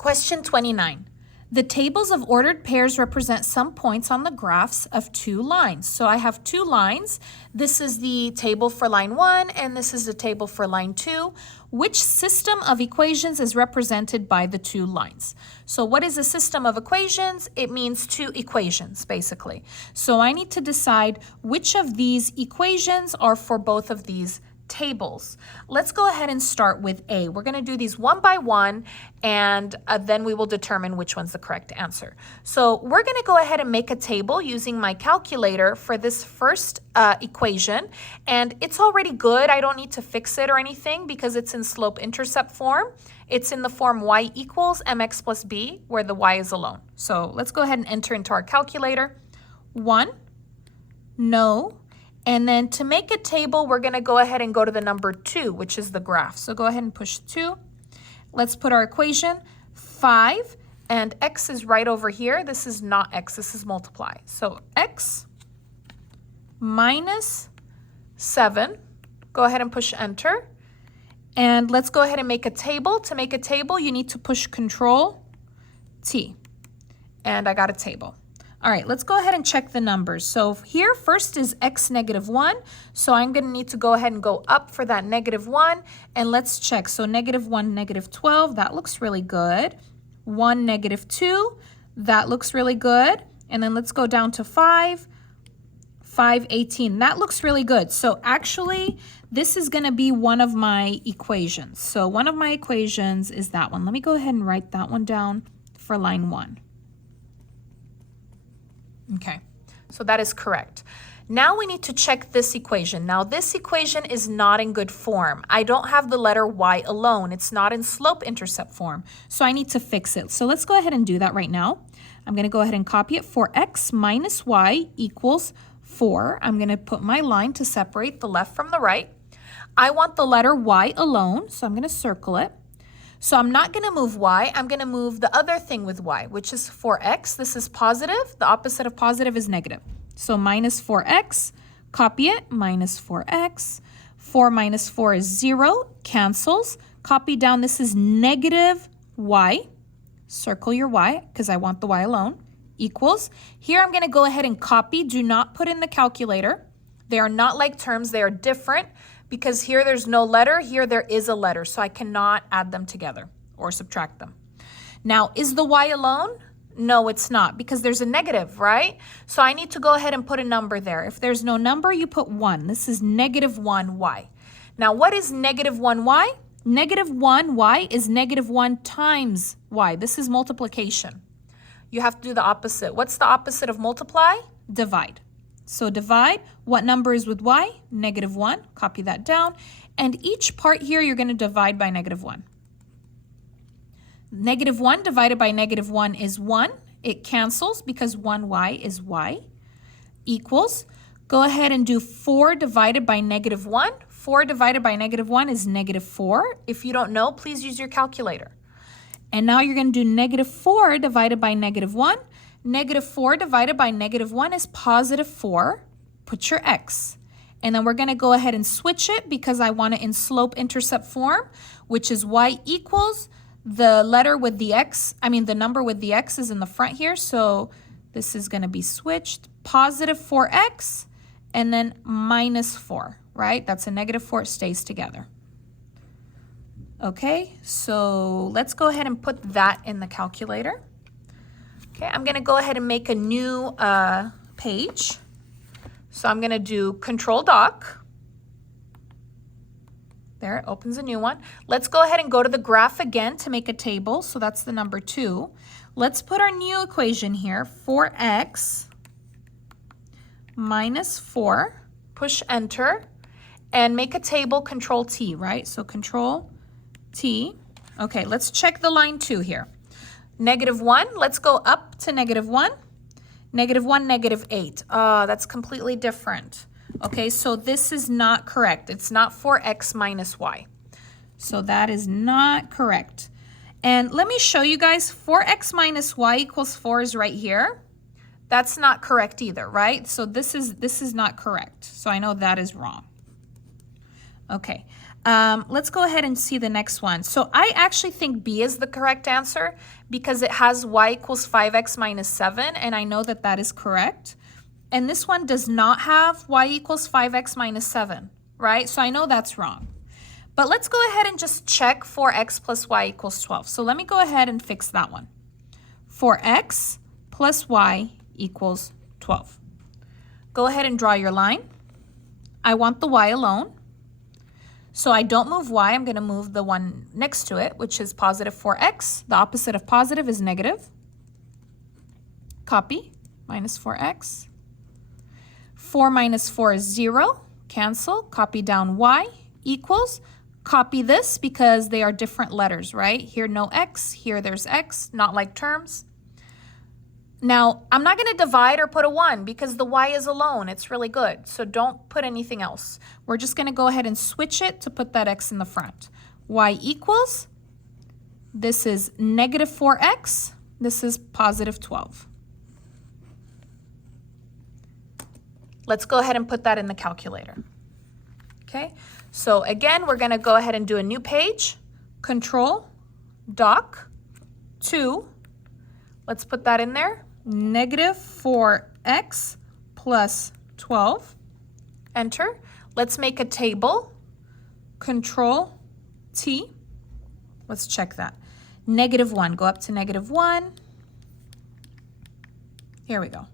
Question 29. The tables of ordered pairs represent some points on the graphs of two lines. So I have two lines. This is the table for line 1 and this is the table for line 2. Which system of equations is represented by the two lines? So what is a system of equations? It means two equations, basically. So I need to decide which of these equations are for both of these tables. Let's go ahead and start with A. We're going to do these one by one, and then we will determine which one's the correct answer. So we're going to go ahead and make a table using my calculator for this first equation, and it's already good. I don't need to fix it or anything because it's in slope-intercept form. It's in the form y equals mx plus b, where the y is alone. So let's go ahead and enter into our calculator. 1, no. And then to make a table, we're going to go ahead and go to the number 2, which is the graph. So go ahead and push 2. Let's put our equation 5, and x is right over here. This is not x, this is multiply. So x minus 7. Go ahead and push enter. And let's go ahead and make a table. To make a table, you need to push Control T. And I got a table. All right, let's go ahead and check the numbers. So here first is x negative 1. So I'm going to need to go ahead and go up for that negative 1. And let's check. So negative 1, negative 12, that looks really good. 1, negative 2, that looks really good. And then let's go down to 5, 5, 18. That looks really good. So actually, this is going to be one of my equations. So one of my equations is that one. Let me go ahead and write that one down for line 1. Okay, so that is correct. Now we need to check this equation. Now this equation is not in good form. I don't have the letter y alone. It's not in slope-intercept form. So I need to fix it. So let's go ahead and do that right now. I'm going to go ahead and copy it for x minus y equals 4. I'm going to put my line to separate the left from the right. I want the letter y alone, so I'm going to circle it. So I'm not going to move y, I'm going to move the other thing with y, which is 4x. This is positive. The opposite of positive is negative. So minus 4x, copy it, minus 4x. 4 minus 4 is 0, cancels. Copy down, this is negative y. Circle your y, because I want the y alone, equals. Here I'm going to go ahead and copy. Do not put in the calculator. They are not like terms, they are different. Because here there's no letter, here there is a letter, so I cannot add them together or subtract them. Now, is the y alone? No, it's not, because there's a negative, right? So I need to go ahead and put a number there. If there's no number, you put 1. This is negative 1y. Now, what is negative 1y? Negative 1y is negative 1 times y. This is multiplication. You have to do the opposite. What's the opposite of multiply? Divide. So divide, what number is with y? Negative 1, copy that down. And each part here, you're going to divide by negative 1. Negative 1 divided by negative 1 is 1. It cancels because 1y is y. Equals, go ahead and do 4 divided by negative 1. 4 divided by negative 1 is negative 4. If you don't know, please use your calculator. And now you're going to do negative 4 divided by negative 1. Negative 4 divided by negative 1 is positive 4. Put your x. And then we're going to go ahead and switch it because I want it in slope-intercept form, which is y equals the letter with the x. I mean, the number with the x is in the front here. So this is going to be switched. Positive 4x and then minus 4, right? That's a negative 4. It stays together. Okay, so let's go ahead and put that in the calculator. Okay, I'm going to go ahead and make a new page. So I'm going to do Control Doc. There, it opens a new one. Let's go ahead and go to the graph again to make a table. So that's the number 2. Let's put our new equation here, 4x minus 4. Push Enter and make a table, Control T, right? So Control T. Okay, let's check the line 2 here. Negative 1, let's go up to negative 1. Negative 1, negative 8. That's completely different. Okay, so this is not correct. It's not 4x minus y. So that is not correct. And let me show you guys, 4x minus y equals 4 is right here. That's not correct either, right? So this is not correct. So I know that is wrong. Okay, Let's go ahead and see the next one. So I actually think B is the correct answer because it has y equals 5x minus 7, and I know that that is correct. And this one does not have y equals 5x minus 7, right? So I know that's wrong. But let's go ahead and just check for x plus y equals 12. So let me go ahead and fix that one. For x plus y equals 12. Go ahead and draw your line. I want the y alone. So I don't move y, I'm going to move the one next to it, which is positive 4x. The opposite of positive is negative. Copy, minus 4x. 4 minus 4 is 0. Cancel, copy down y equals. Copy this because they are different letters, right? Here no x, here there's x, not like terms. Now, I'm not going to divide or put a 1 because the y is alone. It's really good. So don't put anything else. We're just going to go ahead and switch it to put that x in the front. Y equals, this is negative 4x. This is positive 12. Let's go ahead and put that in the calculator. Okay, so again, we're going to go ahead and do a new page. Control, Doc, 2. Let's put that in there. Negative 4x plus 12. Enter. Let's make a table. Control T. Let's check that. Negative 1. Go up to negative 1. Here we go.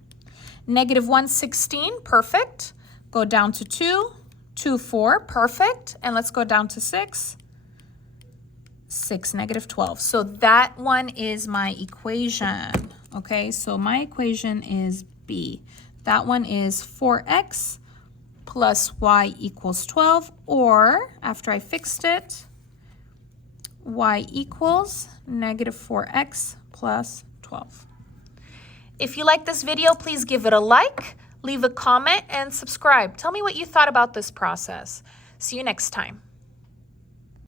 Negative 116. Perfect. Go down to 2. 2, 4. Perfect. And let's go down to 6. 6, negative 12. So that one is my equation. Okay, so my equation is B. That one is 4x plus y equals 12, or after I fixed it, y equals negative 4x plus 12. If you like this video, please give it a like, leave a comment, and subscribe. Tell me what you thought about this process. See you next time.